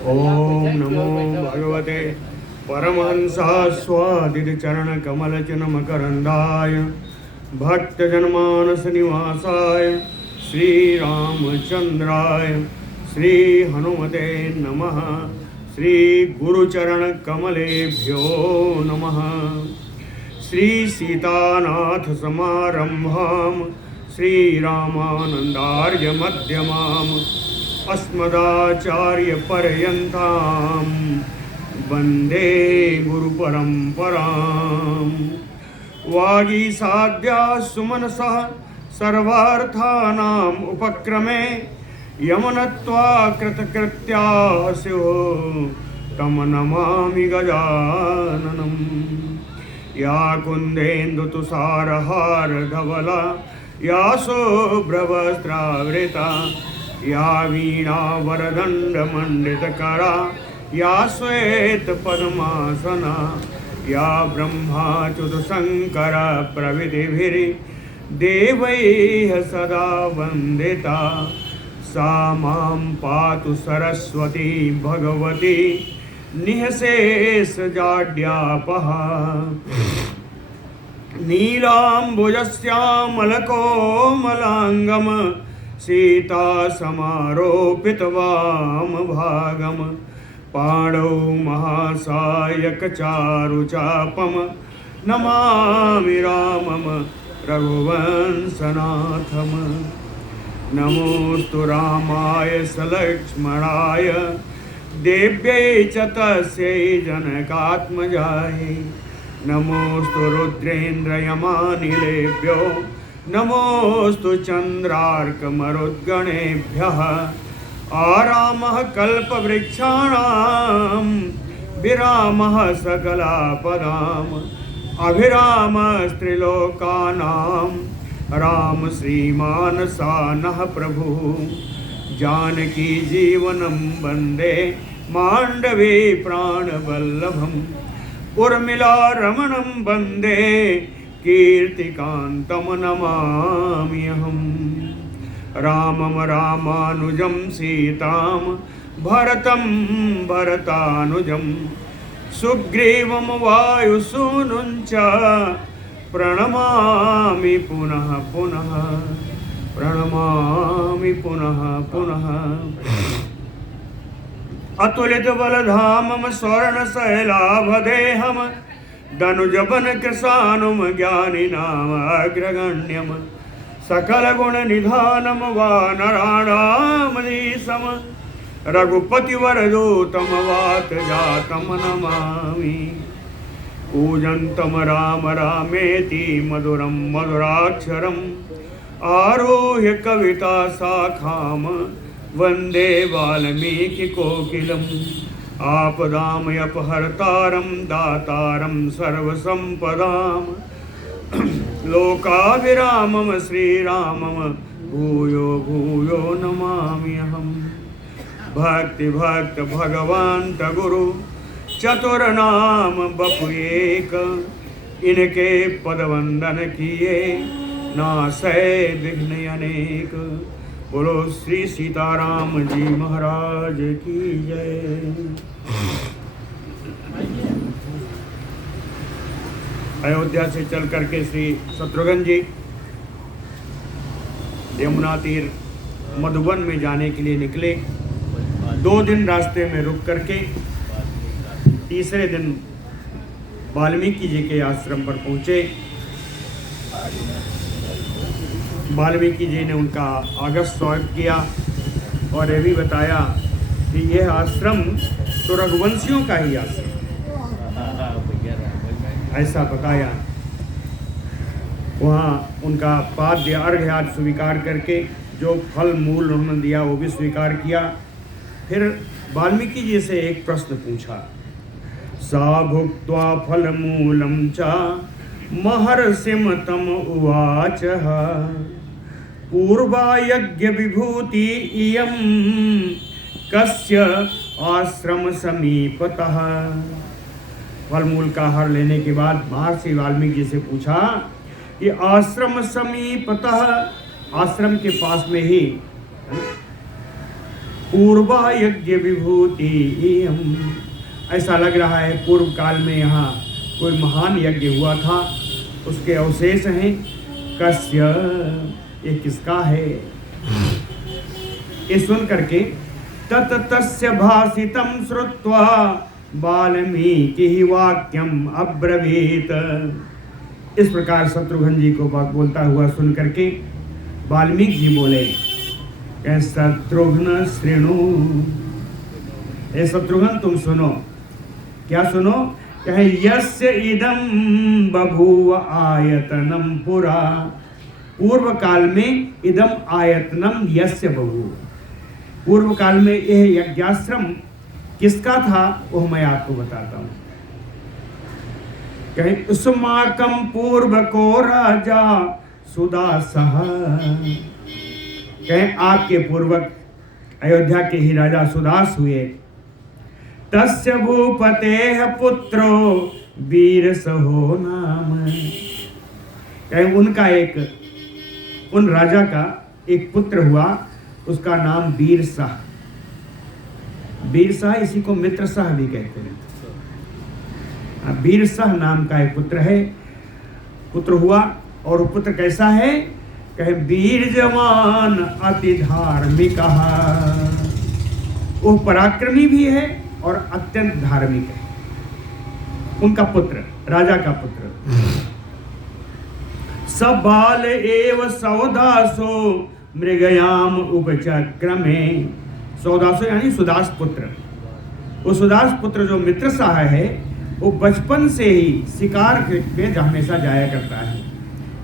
ओम नमो भगवते परमहंसास्वादितचरणकमलचिन्मकरन्दाय भक्तजनमानसनिवासाय श्रीरामचन्द्राय श्रीहनुमते नमः। श्रीगुरुचरणकमलेभ्यो नमः। श्रीसीतानाथसमारम्भां श्रीरामानन्दार्यमध्यमाम् अस्मदाचार्यपर्यन्तां वन्दे गुरुपरम्पराम्। वागीसाद्या सुमनसः सर्वार्थानाम् उपक्रमे यमनत्वा कृतकृत्याः स्युः तं नमामि गजाननम्। या कुन्देन्दुतुषारहारधवला या शुभ्रवस्त्रावृता या वीणावरदण्डमण्डितकरा या श्वेतपद्मासना या ब्रह्माच्युतशङ्कर प्रभृतिभिर्देवैः सदा वन्दिता सा मां पातु सरस्वती भगवती निःशेषजाड्यापहा। नीलाम्बुजश्यामलकोमलाङ्गं सीतासमारोपितवामभागं पाणौ महासायकचारुचापं नमामि रामं रघुवंशनाथम्। नमोऽस्तु रामाय सलक्ष्मणाय देव्यै च तस्यै जनकात्मजायै। नमोऽस्तु रुद्रेन्द्रयमानिलेभ्यो नमोऽस्तु चन्द्रार्कमरुद्गणेभ्यः। आरामः कल्पवृक्षाणां विरामः सकलापदाम् अभिरामस्त्रिलोकानां राम श्रीमानसानः प्रभुः। जानकी जीवनं वन्दे माण्डवे प्राणवल्लभम् उर्मिला रमणं वन्दे कीर्तिकान्तं नमाम्यहम्। रामं रामानुजं सीतां भरतं भरतानुजं सुग्रीवं वायुसूनुं च प्रणमामि पुनः पुनः प्रणमामि पुनः पुनः। अतुलितबलधामं स्वर्णशैलाभदेहं दनुजवनकृशानुं ज्ञानिनामग्रगण्यं सकलगुणनिधानं वानराणामधीशं रघुपतिवरदूतं वातजातं नमामि। कूजन्तं राम रामेति मधुरं मधुराक्षरम् आरुह्य कविता शाखां वन्दे वाल्मीकिकोकिलम्। आपदामयपहर्तारं दातारं सर्वसम्पदां लोकाभिरामं श्रीरामं भूयो भूयो नमाम्यहम्। भक्तिभक्त भगवन्त गुरु चतुर्नाम बपु एक इनके पदवंदन किए नासै विघ्न अनेक। बोलो श्री सीताराम जी महाराज की जय। अयोध्या से चल करके श्री शत्रुघ्न जी यमुना तीर मधुबन में जाने के लिए निकले। 2 दिन रास्ते में रुक करके तीसरे दिन वाल्मीकि जी के आश्रम पर पहुँचे। वाल्मीकि जी ने उनका आगत स्वागत किया और यह भी बताया कि यह आश्रम तो रघुवंशियों का ही आश्रम, ऐसा बताया। वहाँ उनका पाद्य अर्घ्य आदि स्वीकार करके जो फल मूल उन्होंने दिया वो भी स्वीकार किया। फिर वाल्मीकि जी से एक प्रश्न पूछा। सा भुक्त्वा फलमूलं च महर्षिं तम उवाच पूर्वा यज्ञ विभूति इयं कस्य आश्रम समीपतः। फल मूल का आहार लेने के बाद महर्षि वाल्मीकि जी से पूछा कि आश्रम समीपतः, आश्रम के पास में ही पूर्वा यज्ञ विभूति। ऐसा लग रहा है पूर्व काल में यहाँ कोई महान यज्ञ हुआ था, उसके अवशेष हैं। कस्य, ये किसका है? ये सुन करके तत तस्य भाषितं श्रुत्वा वाल्मीकि वाक्यम अब्रवीत। इस प्रकार शत्रुघ्न जी को बात बोलता हुआ सुन करके वाल्मीकि जी बोले, शत्रुघ्न श्रृणु, ए शत्रुघ्न तुम सुनो। क्या सुनो? कहे यस्य इदं बभूव आयतनम पुरा। पूर्व काल में इदम आयतनम यस्य बभूव, पूर्व काल में यह यज्ञाश्रम किसका था वो मैं आपको बताता हूँ। कहे उस्माकम पूर्व को राजा सुदासः। कहे आपके पूर्वक अयोध्या के ही राजा सुदास हुए। तस्य भूपतेः पुत्रो वीरसहो नाम। कहे उनका उन राजा का एक पुत्र हुआ, उसका नाम वीरसह। वीरसह इसी को मित्रसह भी कहते हैं। वीरसह नाम का एक पुत्र है, पुत्र हुआ। और पुत्र कैसा है? कहे वीर जवान अति धार्मिक। वो पराक्रमी भी है और अत्यंत धार्मिक है। उनका पुत्र, राजा का पुत्र। सबाल एव सौदासो मृगयाम उपचक्रमे। सौदासो यानी सुदास पुत्र। वो सुदास पुत्र जो मित्रसह है, वो बचपन से ही शिकार पे हमेशा जाया करता है।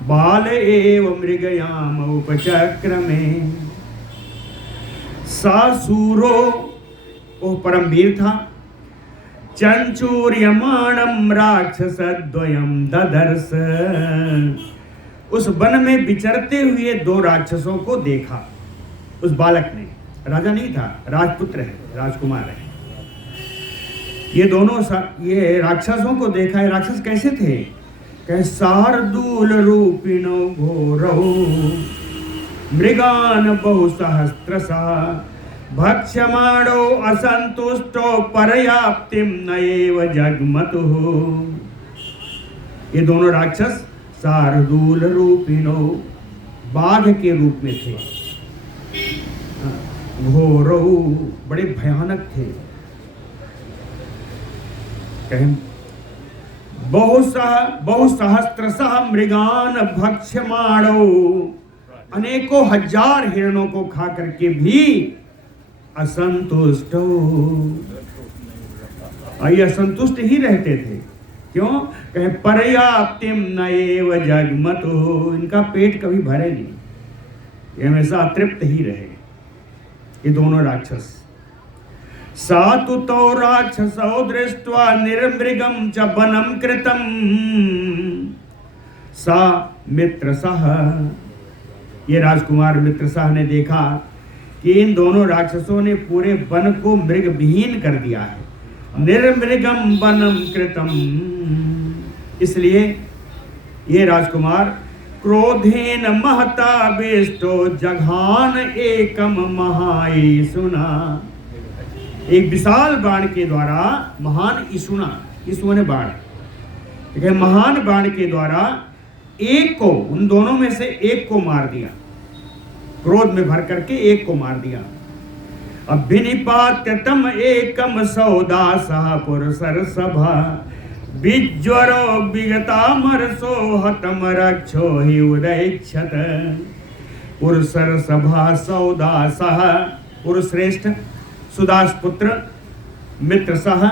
बाल एव मृगयाम उपचक्रमे। सासूरो, वो परमवीर था। चंचूर्यमाणम राक्षसद्वयम ददर्श। उस वन में विचरते हुए दो राक्षसों को देखा उस बालक ने। राजा नहीं था, राजपुत्र है, राजकुमार है। ये दोनों ये राक्षसों को देखा है। राक्षस कैसे थे? कहे शार्दूल रूपिणो घोरो मृगान बहुसहस्रसा भक्ष्यमाणो असंतुष्टो पर्याप्तिम नएव जगमतुः। ये दोनों राक्षस शार्दूल रूपिणो, बाघ के रूप में थे। घोरो, बड़े भयानक थे। कहें बहुसहस्रशः मृगान भक्ष्यमाणो। अनेकों हजार हिरणों को खा करके भी असंतुष्ट ये असंतुष्ट ही रहते थे। क्यों? कहे पर्याप्तिम नएव जगमतुः। इनका पेट कभी भरे नहीं, ये हमेशा अतृप्त ही रहे। ये दोनों राक्षस। सातु तो राक्षसो दृष्ट्वा निर्मृगम च वनम कृतम। सा मित्रसह, ये राजकुमार मित्रसह ने देखा कि इन दोनों राक्षसों ने पूरे वन को मृग विहीन कर दिया है। निर्मृगम वनम कृतम, इसलिए ये राजकुमार क्रोधेन महता वेष्टो जघान एकम महाई सुना। एक विशाल बाण के द्वारा, महान ईसुना, ईसु ने बाण, महान बाण के द्वारा एक को, उन दोनों में से एक को मार दिया। क्रोध में भर करके एक को मार दिया। अब विनिपात्य तम एकम सौदासः पुरसर सभा विज्वरो विगतामरसो हतम रक्षो हि उदैक्षत। पुरसर सभा सौदासः, पुरुश्रेष्ठ सुदास पुत्र मित्रसह,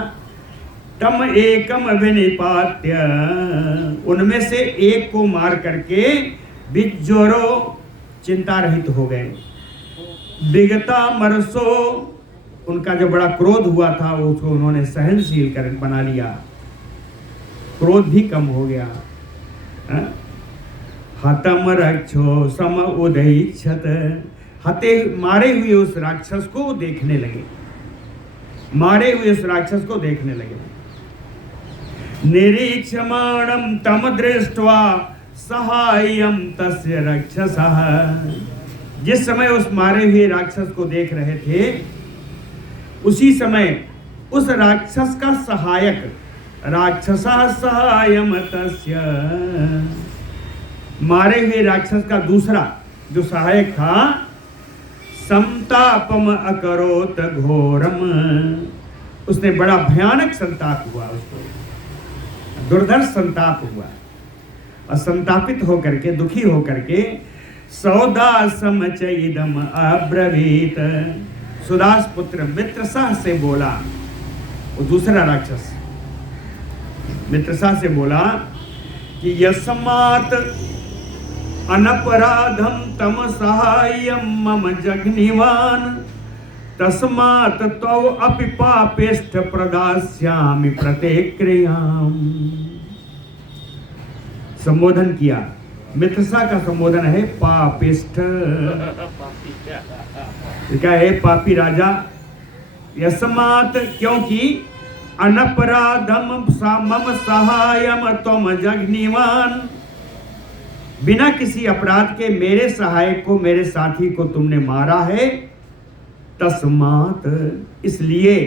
तम एकम विनिपात्य, उनमें से एक को मार करके विज्वरो, चिंता रहित हो गए। विगता मरसो, उनका जो बड़ा क्रोध हुआ था उसको उन्होंने सहनशील कर बना लिया, क्रोध भी कम हो गया। हतम रक्षो सम उदैक्षत, हते मारे हुए उस राक्षस को देखने लगे, मारे हुए उस राक्षस को देखने लगे। निरीक्षमाणम तम दृष्ट्वा सहायम तस्य रक्षसः, जिस समय उस मारे हुए राक्षस को देख रहे थे उसी समय उस राक्षस का सहायक, राक्षसा सहायम तस्य, मारे हुए राक्षस का दूसरा जो सहायक था, संतापम अकरोत घोरम, उसने बड़ा भयानक संताप हुआ, उसको दुर्धर्ष संताप हुआ, और संतापित होकर के, दुखी होकर के, सौदासम च इदम अब्रवीत, सुदास पुत्र मित्रसाह से बोला, वो दूसरा राक्षस मित्रसाह से बोला कि यस्मात् अनपराधम तम सहायम मम जघनिवान तस्मात् तव अपि पापेष्ठ प्रदास्यामि प्रतिक्रियाम। संबोधन किया, मित्रसा का संबोधन है पापिष्ठ, क्या है? पापी राजा। यस्मात्, क्योंकि, अनपराधम मम सहायम त्वम जघनिवान, बिना किसी अपराध के मेरे सहायक को, मेरे साथी को तुमने मारा है। तस्मात्, इसलिए,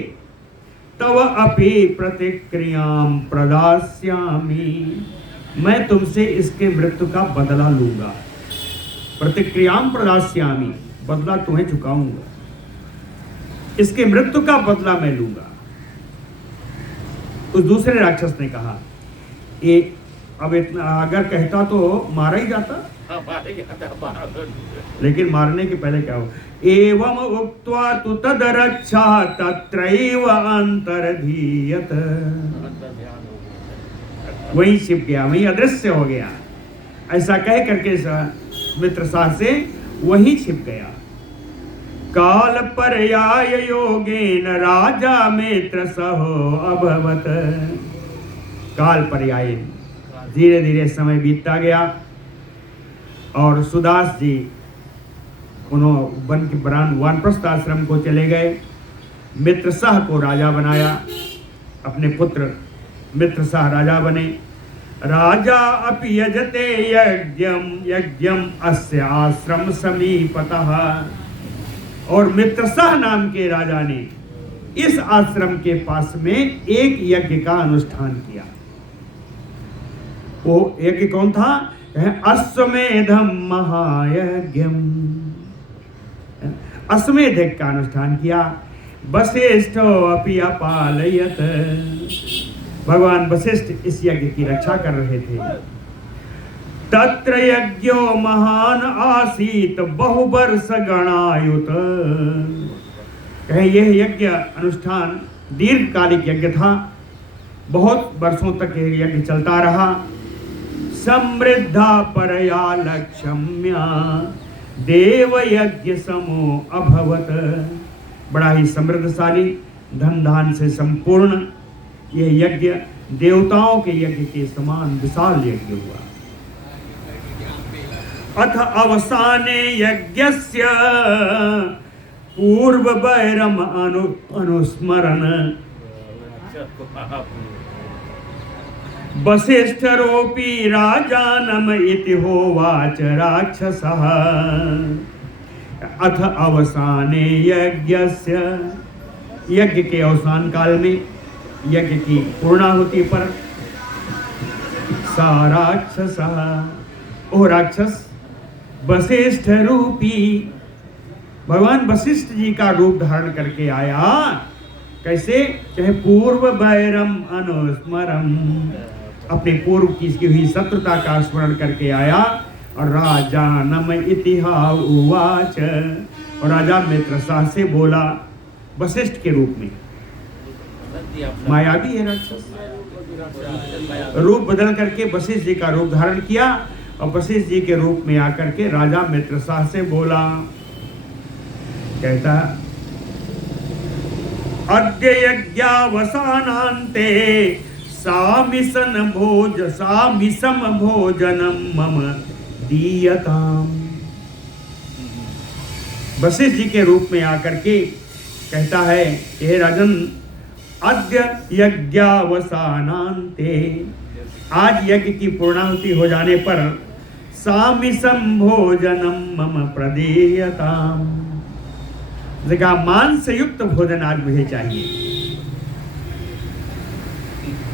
तव अपि प्रतिक्रियाम प्रदास्यामि, मैं तुमसे इसके मृत्यु का बदला लूंगा। प्रतिक्रियाम प्रदास्यामि, बदला तुम्हें चुकाऊंगा, इसके मृत्यु का बदला मैं लूंगा। उस दूसरे राक्षस ने कहा, अब इतना अगर कहता तो मारा ही जाता, लेकिन मारने के पहले क्या हो, एवं उक्त्वा तु तदरक्षा तत्रैव अंतर्धीयत, वहीं छिप गया, वहीं अदृश्य हो गया। ऐसा कह करके मित्रसाह से वहीं छिप गया। काल पर्याय योगेन राजा मित्र सहो अभवत, काल पर्याय, धीरे धीरे समय बीतता गया और सुदास जी उन्होंने वानप्रस्थ आश्रम को चले गए। मित्रसाह को राजा बनाया, अपने पुत्र मित्रसाह राजा बने। राजा अपि यजते यज्ञम अस्य आश्रम समीपतः, और मित्रसाह नाम के राजा ने इस आश्रम के पास में एक यज्ञ का अनुष्ठान किया। वो यज्ञ कौन था? अश्वमेधम महायज्ञम, अश्वमेध का अनुष्ठान किया। वशिष्ठ अपि अपालयत, भगवान वशिष्ठ इस यज्ञ की रक्षा कर रहे थे। तत्र यज्ञो महान आसीत बहुवर्ष गणायुत, यह यज्ञ अनुष्ठान दीर्घकालिक यज्ञ था, बहुत वर्षों तक यह यज्ञ चलता रहा। समृद्धा परया लक्ष्म्या देव यज्ञ समो अभवत, बड़ा ही समृद्धशाली, धन धान से संपूर्ण यह यज्ञ देवताओं के यज्ञ के समान विशाल यज्ञ हुआ। अथ अवसाने यज्ञस्य पूर्व वैरम अनुस्मरण, वसिष्ठरोपि राजानम इति होवाच राक्षसः। अथ अवसाने यज्ञस्य, यज्ञ के अवसान काल में, यज्ञ की पूर्णाहुति पर, सा राक्षसः, ओ राक्षस, वशिष्ठ रूपी, भगवान वशिष्ठ जी का रूप धारण करके आया। कैसे? चाहे पूर्व वैरम अनुस्मरम, अपने पूर्व की हुई शत्रुता का स्मरण करके आया। और राजा नम इतिहा उवाच, और राजा मित्रसाह से बोला वशिष्ठ के रूप में। मायावी है राक्षस, रूप बदल करके वशिष्ठ जी का रूप धारण किया और वशिष्ठ जी के रूप में आकर के राजा मित्रसाह से बोला। कहता, अद्य यज्ञावसानान्ते सामिसम भोजनम मम दीयताम। वशिष्ठ जी के रूप में आकर के कहता है, हे राजन, अद्य यज्ञावसानान्ते, आज यज्ञ की पूर्णाहुति हो जाने पर, सामिसम भोजनम मम प्रदेयताम, उसने कहा मांस से युक्त भोजन आज मुझे चाहिए।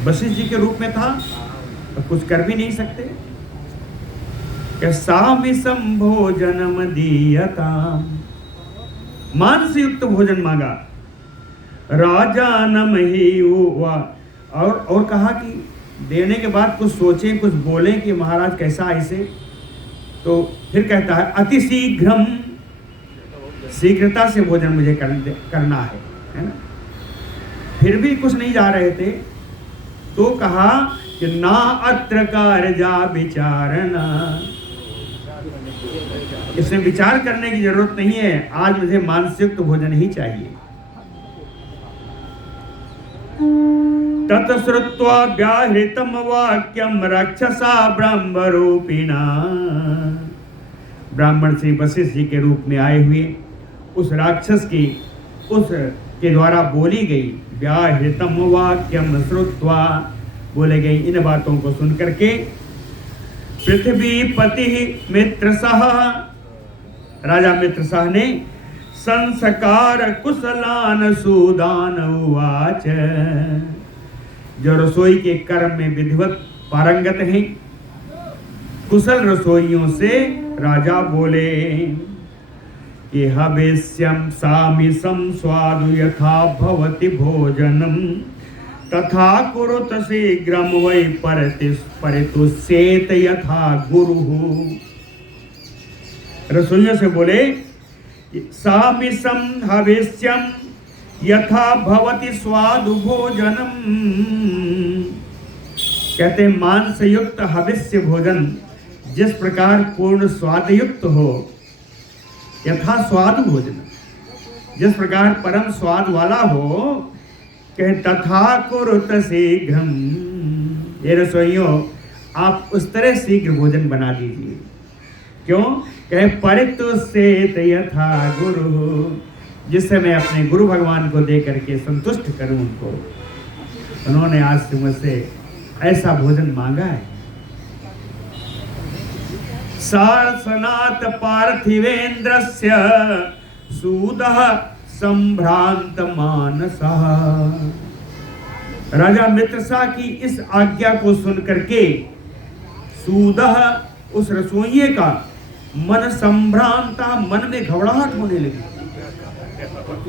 वशिष्ठ जी के रूप में था तो कुछ कर भी नहीं सकते। सामिसम भोजनम दीयताम, मांस से युक्त भोजन मांगा। राजा नम ही हुआ और कहा कि देने के बाद कुछ सोचें, कुछ बोलें कि महाराज कैसा ऐसे। तो फिर कहता है अति शीघ्रम, शीघ्रता से भोजन मुझे करना है ना। फिर भी कुछ नहीं जा रहे थे तो कहा कि ना अत्र कारजा विचारना, इसमें विचार करने की जरूरत नहीं है, आज मुझे मांसयुक्त भोजन ही चाहिए। ततश्रुत्वा व्याहृतम वाक्यम राक्षसा ब्रह्मरूपिणा, ब्राह्मण से वशिष्ठ जी के रूप में आए हुए उस राक्षस की के द्वारा बोली गई व्याहृतम वाक्यम श्रुत्वा, बोले गई इन बातों को सुन करके पृथ्वीपति मित्रसह, राजा मित्रसह ने संस्कार कुशलान सूदान उवाच, जो रसोई के कर्म में विधिवत पारंगत हैं, कुशल रसोइयों से राजा बोले कि हवेश्यम सामिसम स्वादु यथा भवति भोजनम तथा कुरुत शीघ्रम वै परितुष्येत यथा गुरुः। रसोइयों से बोले सामिसम हवेश्यम यथा भवति स्वादु भोजनम, कहते मांस युक्त हविष्य भोजन जिस प्रकार पूर्ण स्वादयुक्त हो, यथा स्वादु भोजन जिस प्रकार परम स्वाद वाला हो, कहे तथा कुरुत शीघ्रम, ये रसोइयों आप उस तरह शीघ्र भोजन बना दीजिए। क्यों? कहे परितुष्येत यथा गुरु, जिससे मैं अपने गुरु भगवान को दे करके संतुष्ट करूं उनको। उन्होंने आज से मुझसे ऐसा भोजन मांगा है। सारसनाथ पार्थिवेन्द्रस्य सूदः संभ्रांत मानसः, राजा मित्रसा की इस आज्ञा को सुन करके सूदः, उस रसोइये का मन संभ्रांता, मन में घबराहट होने लगी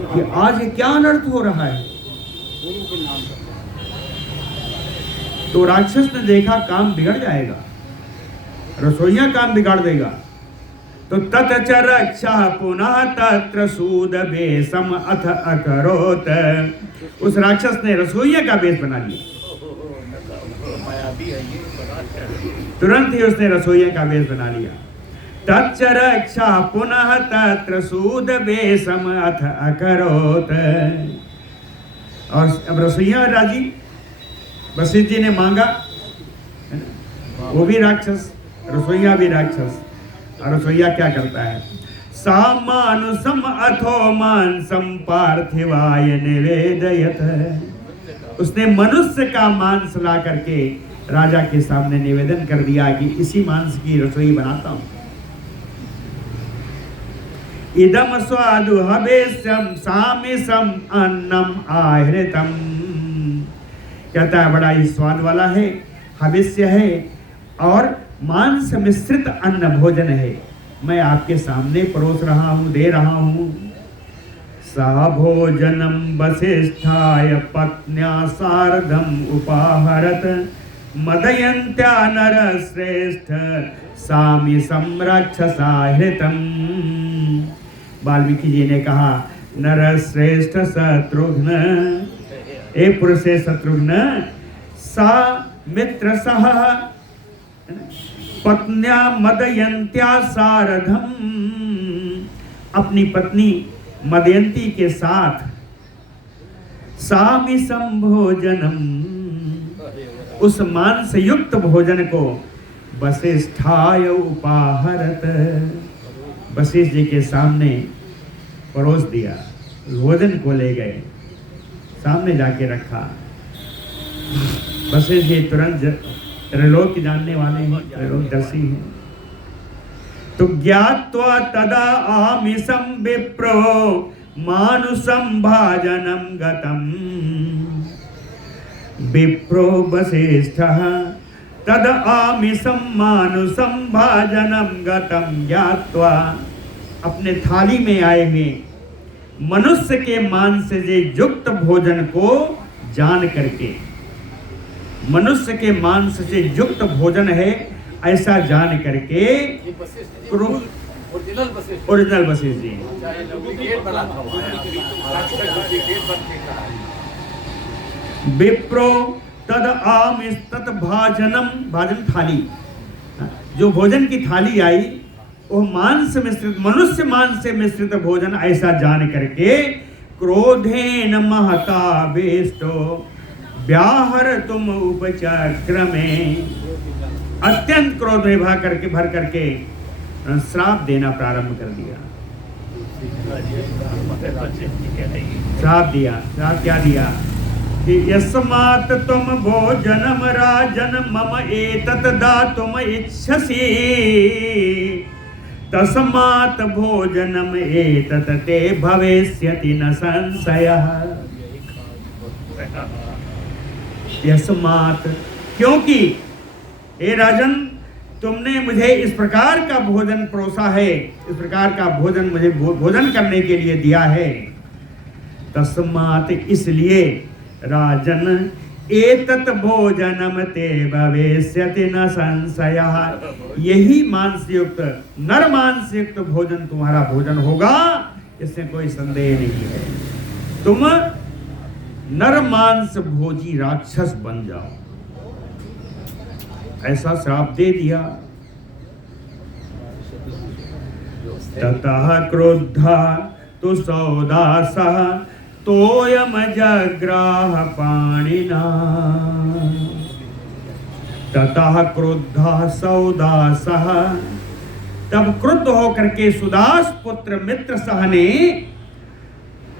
कि आज ये क्या अनर्थ हो रहा है। तो राक्षस ने देखा काम बिगड़ जाएगा, रसोइया काम बिगाड़ देगा, तो ततचर रक्षा पुनः तत्र सूद बेसम अथ अकरोत, उस राक्षस ने रसोइया का बेस बना लिया। तुरंत ही उसने रसोइया का बेस बना लिया। तच्चर रक्षा पुनः तत्र सूद बेसम अथ अकरोत, और अब रसोइया राजी, वशिष्ठ जी ने मांगा, वो भी राक्षस, रसोइया भी राक्षस। और रसोइया क्या करता है? सामानुसम अथो मांसम पार्थिवाय निवेदयत, उसने मनुष्य का मांस ला करके राजा के सामने निवेदन कर दिया कि इसी मांस की रसोई बनाता हूं। इदम स्वादु हवेश्यम सामिसम अन्नम आहृतम, कहता है बड़ा ही स्वाद वाला है, हविष्य है और मांस मिश्रित अन्न भोजन है, मैं आपके सामने परोस रहा हूं, दे रहा हूं। सा भोजनम वसिष्ठाय पत्न्या सार्धम उपाहरत मदयन्त्या नर श्रेष्ठ सामिसम राक्षसा हृतम, वाल्मीकि जी ने कहा नर श्रेष्ठ शत्रुघ्न, ए पुरुष शत्रुघ्न, सा मित्र सह पत्न्या मदयंत्या सारधम, अपनी पत्नी मदयंती के साथ सामिसम भोजनम, उस मांस युक्त भोजन को वसिष्ठाय उपाहरत, वशिष्ठ जी के सामने परोस दिया, भोजन को ले गए, सामने जाके रखा। वशिष्ठ जी तुरंत त्रिलोक जानने वाले हैं, त्रिलोकदर्शी हैं। तो ज्ञात्वा तदा आमिषं विप्रो मानुषं भाजनं गतं विप्रो वसिष्ठः तद आमिषं मानुषं भाजनं गतं ज्ञात्वा। अपने थाली में आए हुए मनुष्य के मांस से युक्त भोजन को जान करके, मनुष्य के मांस से युक्त भोजन है ऐसा जान करके, ओरिजिनल वशिष्ठ जी, विप्रो तद आमिष तत् भाजनम, भाजन थाली, जो भोजन की थाली आई वो मांस मिश्रित, मनुष्य मांस से मिश्रित भोजन ऐसा जान करके, क्रोधेन महता वेष्टो व्याहर तुम उपचक्रमे, अत्यंत क्रोध में भर करके श्राप देना प्रारंभ कर दिया। श्राप दिया। श्राप क्या दिया कि यस्मात् तुम भोजनम राजन मम एतत् दातुम इच्छसि तस्मात् भोजनम एतत् ते भविष्यति न संशयः। यस्मात्, क्योंकि हे राजन तुमने मुझे इस प्रकार का भोजन परोसा है, इस प्रकार का भोजन मुझे भोजन करने के लिए दिया है। तस्मात्, इसलिए राजन एतत् भोजनम ते भविष्यति न संशयः, यही मांस युक्त, नर मांस युक्त भोजन तुम्हारा भोजन होगा, इसमें कोई संदेह नहीं है। तुम नर मांस भोजी राक्षस बन जाओ, ऐसा श्राप दे दिया। ततः क्रुद्धा तु सौदासः तोयम जग्राह पाणिना। ततः क्रुद्धा सौदासः, तब क्रुद्ध होकर के सुदास पुत्र मित्र सह ने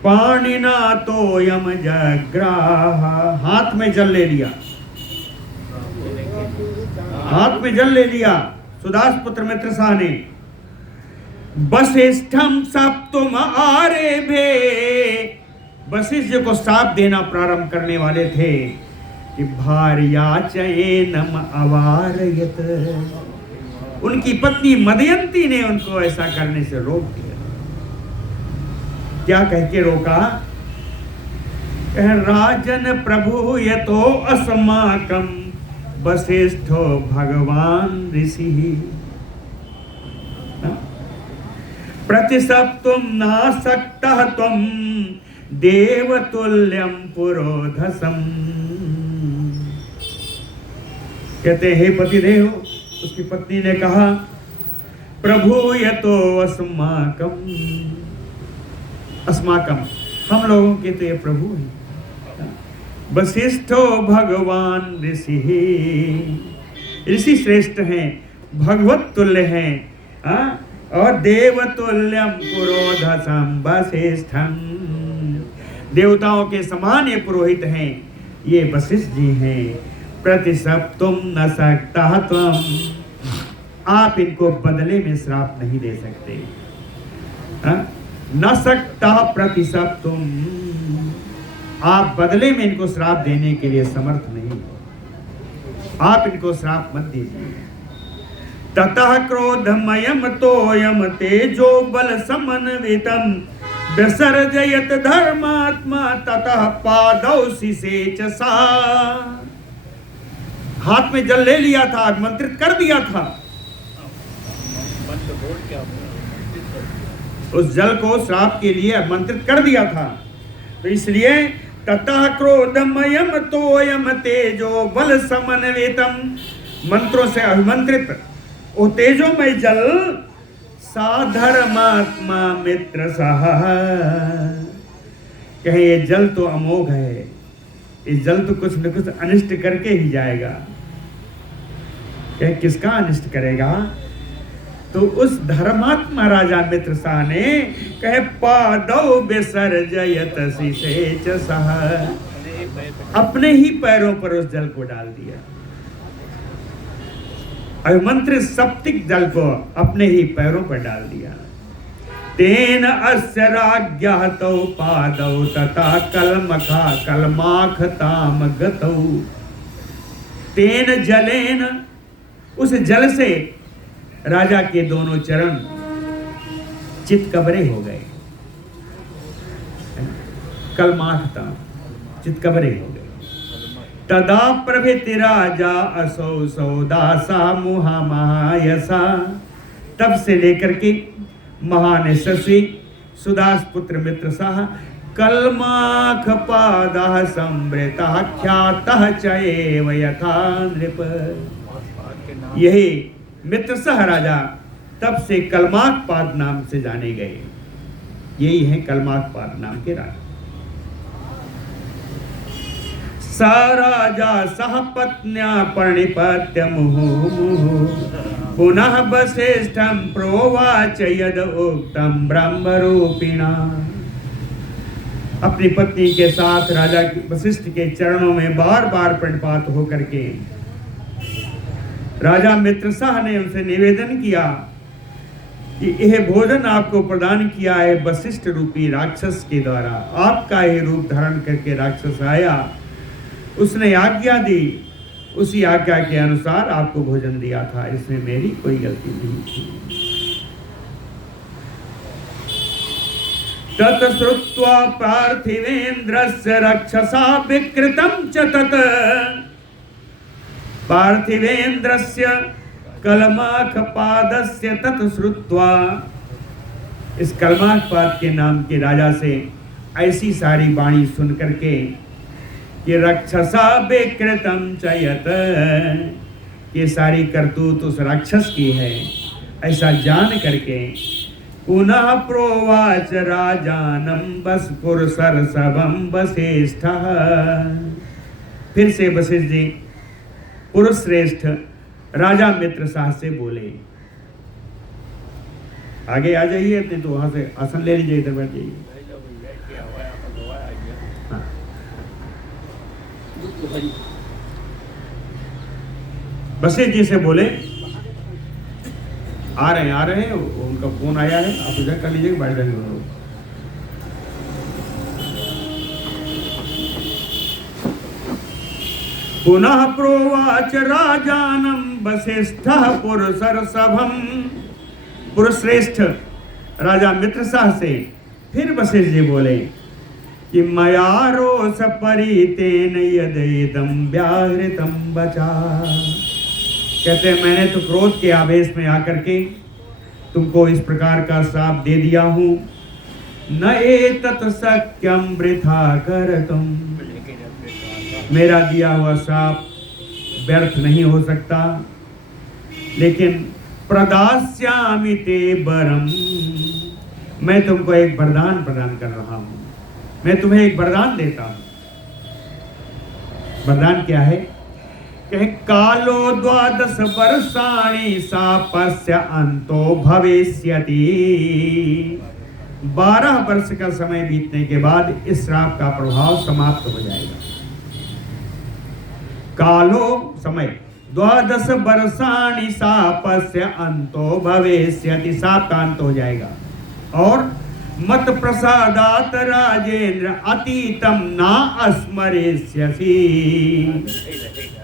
पाणिना तोयम जग्राह, हाथ में जल ले लिया, हाथ में जल ले लिया सुदास पुत्र मित्र सह ने। वसिष्ठम सप्तम आरेभे, वशिष्ठ जी को श्राप देना प्रारंभ करने वाले थे कि भार्याचैनम अवारयत, उनकी पत्नी मदयंती ने उनको ऐसा करने से रोक दिया। क्या कह के रोका? राजन प्रभु यतो अस्माकं वसिष्ठो भगवान ऋषि प्रतिसप्तुम नासक्तः त्वं देवतुल्यं पुरोधसम। कहते हे पतिदेव, उसकी पत्नी ने कहा प्रभु यतो अस्माकं, अस्माकं हम लोगों के तो ये प्रभु हैं, वशिष्ठो भगवान ऋषि, ऋषि श्रेष्ठ हैं, भगवत तुल्य हैं, और देवतुल्यम पुरोधसम वशिष्ठम, देवताओं के समान ये पुरोहित हैं, ये वशिष्ठ जी हैं। प्रतिसप्तुम न सक्तः त्वं, आप इनको बदले में श्राप नहीं दे सकते। न सक्तः प्रतिसप्तुम, आप बदले में इनको श्राप देने के लिए समर्थ नहीं, आप इनको श्राप मत दीजिए। ततः क्रोधमयम तोयम तेजो बल समन्वितम विसर्जयत धर्मात्मा ततः पादौ सिसेचसा, हाथ में जल ले लिया था, आमंत्रित कर दिया था, उस जल को श्राप के लिए आमंत्रित कर दिया था। तो इसलिए ततः क्रोधमयम तोयम तेजो बल समन्वितम, मंत्रों से अभिमंत्रित वो तेजोमय जल साधर्मात्मा मित्र सह, कहे ये जल तो अमोघ है, ये जल तो कुछ न कुछ अनिष्ट करके ही जाएगा। कहे किसका अनिष्ट करेगा? तो उस धर्मात्मा राजा मित्र सह ने कहे पादौ विसर्जयत सिसेचसः, अपने ही पैरों पर उस जल को डाल दिया, अभिमंत्रित सप्तिक जल को अपने ही पैरों पर डाल दिया। तेन अस्य राज्ञः तौ पादौ तथा कलमाखताम गतौ। तेन जलेन, उस जल से राजा के दोनों चरण चितकबरे हो गए। कलमाखताम, चितकबरे हो गए। तदा प्रभृति राजा असौ सौदासा मुहामहायसा। तब से लेकर के महान यशस्वी सुदास पुत्र मित्र साह कलमाख पादः संवृतः ख्यातः चैव यथा नृप। यही मित्र सह राजा तब से कलमाख पाद नाम से जाने गए। यही है कलमाख पाद नाम के राजा। स राजा सह पत्न्या प्रणिपत्य मुहुर्मुहुः पुनः वसिष्ठं प्रोवाच यद उक्तं ब्रह्मरूपिणा। अपनी पत्नी के साथ राजा वशिष्ठ के चरणों में बार बार प्रणिपात होकर के राजा मित्रसाह ने उनसे निवेदन किया कि यह भोजन आपको प्रदान किया है वशिष्ठ रूपी राक्षस के द्वारा। आपका यह रूप धारण करके राक्षस आया, उसने आज्ञा दी, उसी आज्ञा के अनुसार आपको भोजन दिया था, इसमें मेरी कोई गलती नहीं थी। तत् श्रुत्वा पार्थिवेन्द्रस्य रक्षसा विकृतं च तत्। पार्थिवेन्द्रस्य कलमाख पादस्य तत् श्रुत्वा, इस कलमाख पाद के नाम के राजा से ऐसी सारी वाणी सुन करके कि रक्षसा विकृतं च यत्, ये सारी करतूत उस राक्षस की है, ऐसा जान करके पुनः प्रोवाच राजानं वसपुरसरसभं वसिष्ठः। फिर से वशिष्ठ जी पुरुष श्रेष्ठ राजा मित्र साह से बोले। आगे आ जाइए, अपने तो वहां से आसन ले लीजिए, इधर बैठ जाइए। वशिष्ठ जी से बोले, आ रहे हैं, उनका फोन आया है, आप इधर कर लीजिए, बैठ जाइए। पुनः प्रोवाच राजानं वसिष्ठः पुरसरसभं। पुरश्रेष्ठ राजा मित्रसाह से फिर वशिष्ठ जी बोले कि मया रोष परितेन यदेदं व्याहृतं वचा। कहते हैं मैंने तो क्रोध के आवेश में आकर के तुमको इस प्रकार का श्राप दे दिया हूँ। न एतत् शक्यं वृथा कर्तुं, मेरा दिया हुआ श्राप व्यर्थ नहीं हो सकता, लेकिन प्रदास्यामि ते वरम, मैं तुमको एक वरदान प्रदान कर रहा हूं। मैं तुम्हें एक वरदान देता हूं। वरदान क्या है? कहे कालो 12 वर्षाणि शापस्य अंतो भविष्यति। 12 वर्ष का समय बीतने के बाद इस श्राप का प्रभाव समाप्त हो जाएगा। कालो समय, 12 वर्षाणि शापस्य अंतो भविष्यति, शाप का अंत हो जाएगा। और मत प्रसादात राजेंद्र अतीतम ना अस्मरेष्यसि,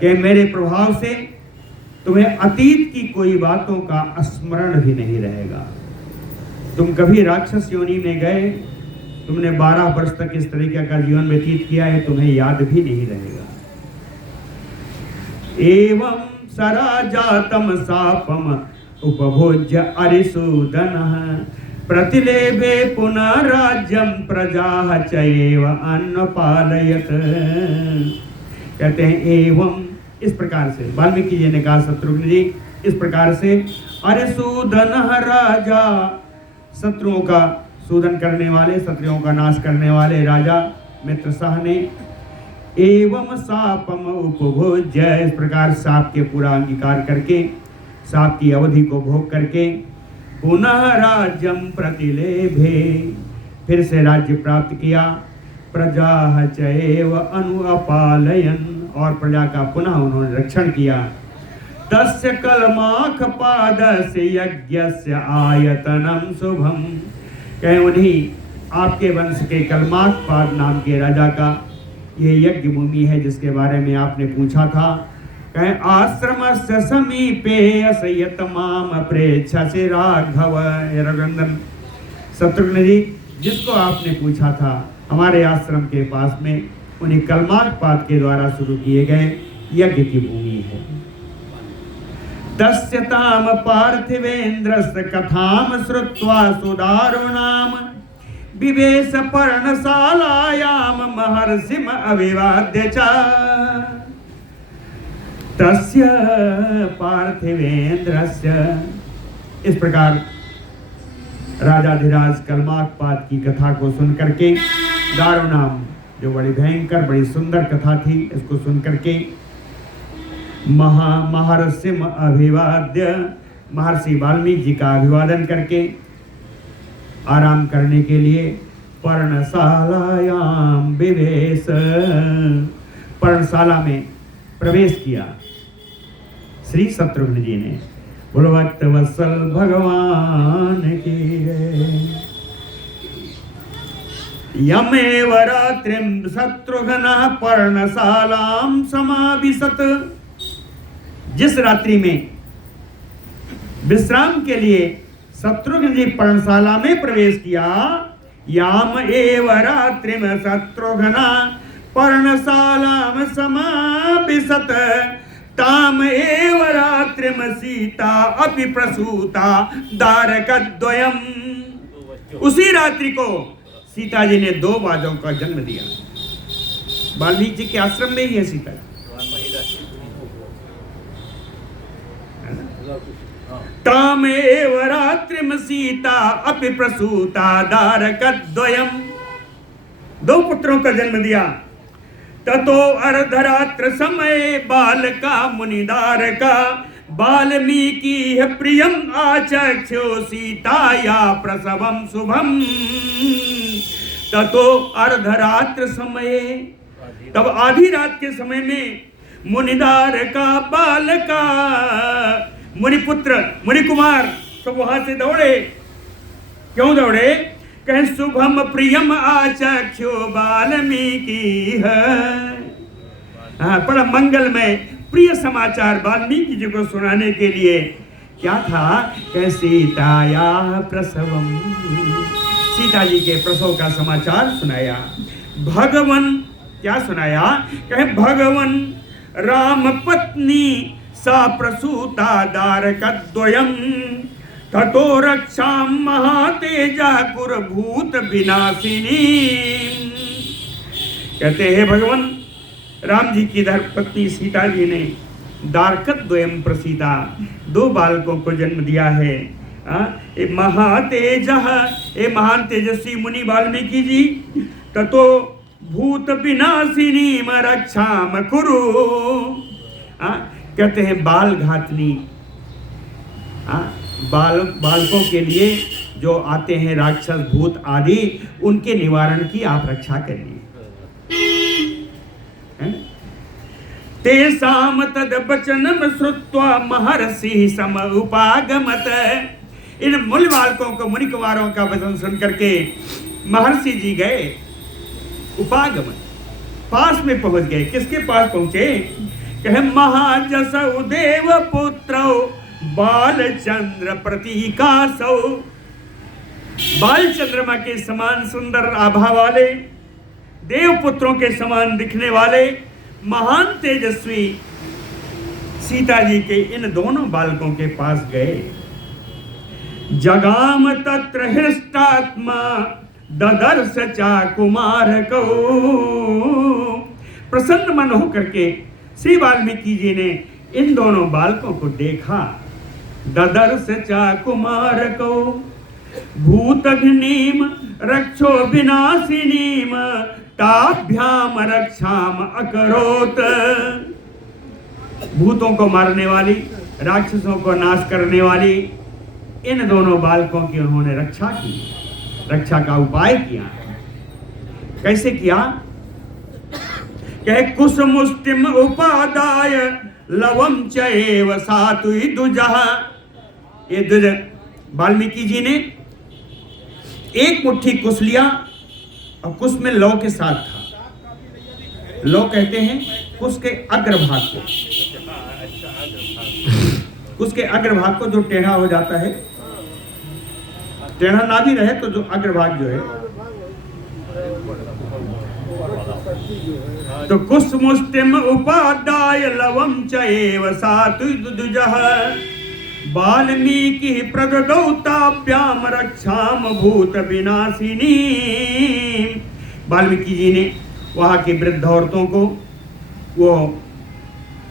कि मेरे प्रभाव से तुम्हें अतीत की कोई बातों का स्मरण भी नहीं रहेगा। तुम कभी राक्षस योनि में गए, तुमने 12 वर्ष तक इस तरीके का जीवन व्यतीत किया है, तुम्हें याद भी नहीं रहेगा। एवं सराजातम शापम उपभोज्य अरिसूदनः प्रतिलेभे पुनः राज्यम प्रजा चैव अन्न पालयत। कहते हैं एवं, इस प्रकार से वाल्मीकि जी ने कहा, शत्रुघ्न जी इस प्रकार से अरिसूदनः राजा, शत्रुओं का सूदन करने वाले, शत्रुओं का नाश करने वाले राजा मित्रसाह ने एवं शापम उपभोज्य, इस प्रकार शाप के पूरा अंगीकार करके, शाप की अवधि को भोग करके पुनः राज्यम प्रतिलेभे, फिर से राज्य प्राप्त किया। प्रजा चैव अनुअपालयन, और प्रजा का पुनः उन्होंने रक्षण किया। तस्य कलमाख पादस्य यज्ञस्य आयतनम शुभम, कहें उन्हीं आपके वंश के कलमाकपाद नाम के राजा का ये यज्ञ भूमि है जिसके बारे में आपने पूछा था। कहें आश्रम से समीपे असयत माम प्रेक्षा से राघव। रघुनंदन शत्रुघ्न जी, जिसको आपने पूछा था हमारे आश्रम के पास में उन्हीं कलमाकपाद के द्वारा शुरू किए गए यज्ञ की भूमि है। तस्यताम पार्थिवेन्द्रस्य कथाम श्रुत्वा सुदारुणाम विवेश पर्णशालायाम महर्षिम अभिवाद्य च। तस्य पार्थिवेन्द्रस्य, इस प्रकार राजाधिराज कलमाकपाद की कथा को सुन करके, दारुणाम जो बड़ी भयंकर बड़ी सुंदर कथा थी, इसको सुन करके महर्षिम अभिवाद्य, महर्षि वाल्मीकि जी का अभिवादन करके आराम करने के लिए पर्णशालायाम विवेश, पर्णशाला में प्रवेश किया श्री शत्रुघ्न जी ने। बोलो भक्त वत्सल भगवान की जय। यमेव रात्रिम शत्रुघ्नः पर्णशालां समाविशत। जिस रात्रि में विश्राम के लिए शत्रुघ्न जी पर्णशाला में प्रवेश किया, याम एव रात्रिम शत्रुघ्नः पर्णशालां समाविशत ताम एव रात्रिम सीता अपि प्रसूता दारकद्वयम्। उसी रात्रि को सीता जी ने 2 बाजों का जन्म दिया। वाल्मीकि जी के आश्रम में ही है सीता। ताम एव रात्रिम सीता अपि प्रसूता दारकद्वयम्। 2 पुत्रों का जन्म दिया। ततो अर्धरात्र समय बालका मुनिदारका वाल्मीकि प्रियम आचक्षो सीताया प्रसवम शुभम। ततो अर्धरात्र समय, तब आधी रात के समय में मुनिदारका बालका, मुनिपुत्र मुनिकुमार सब वहां से दौड़े। क्यों दौड़े? कहें शुभम प्रियम आचक्षो वाल्मीकि है। बड़ा मंगलमय प्रिय समाचार वाल्मीकि जी को सुनाने के लिए। क्या था? कहें सीताया प्रसवम, सीता जी के प्रसव का समाचार सुनाया। भगवन, क्या सुनाया? कहें भगवन राम पत्नी सा प्रसूता दारकद्वयम् ततो रक्षां महातेजा कुरभूत विनाशिनी। कहते हैं भगवान राम जी की धर्मपत्नी सीता जी ने दारकद्वयम् प्रसीता, 2 बालकों को जन्म दिया है। ए महातेजा, ए महान तेजस्वी मुनि वाल्मीकि जी, ततो भूत विनाशिनी रक्षाम कुरु। कहते हैं बाल घातनी, बालकों के लिए जो आते हैं राक्षस भूत आदि, उनके निवारण की आप रक्षा करिए। तेषाम तद वचनम श्रुत्वा महर्षि सम उपागमत। इन मूल बालकों को, मुनि कुमारों का वचन सुन करके महर्षि जी गए उपागमत, पास में पहुंच गए। किसके पास पहुंचे? कहे महाजसौ देव पुत्रौ बालचंद्र प्रतीकासौ। बाल चंद्रमा के समान सुंदर आभा वाले, देव पुत्रों के समान दिखने वाले महान तेजस्वी सीता जी के इन दोनों बालकों के पास गए। जगाम तत्र हृष्टात्मा ददर्श चाकुमारकौ। प्रसन्न मन होकर के श्री वाल्मीकि जी ने इन दोनों बालकों को देखा। ददर्श चाकुमारकौ भूतघ्नीम रक्षो विनाशिनीम ताभ्याम रक्षाम अकरोत। भूतों को मारने वाली, राक्षसों को नाश करने वाली इन दोनों बालकों की उन्होंने रक्षा की, रक्षा का उपाय किया। कैसे किया? कहे कुसमुष्टिम उपादाय लवम चैव सातुई दुजः। ये दुज वाल्मीकि जी ने एक मुट्ठी कुश लिया और कुश में लौ के साथ था। लौ कहते हैं कुश के अग्रभाग को, कुश के अग्रभाग को जो टेढ़ा हो जाता है, टेढ़ा ना भी रहे तो जो अग्रभाग जो है, तो कुश मुष्टिम उपादाय लवम चैव सातुजुजः वाल्मीकि प्रददौताभ्याम रक्षाम भूत विनाशिनी। वाल्मीकि जी ने वहाँ की वृद्ध औरतों को वो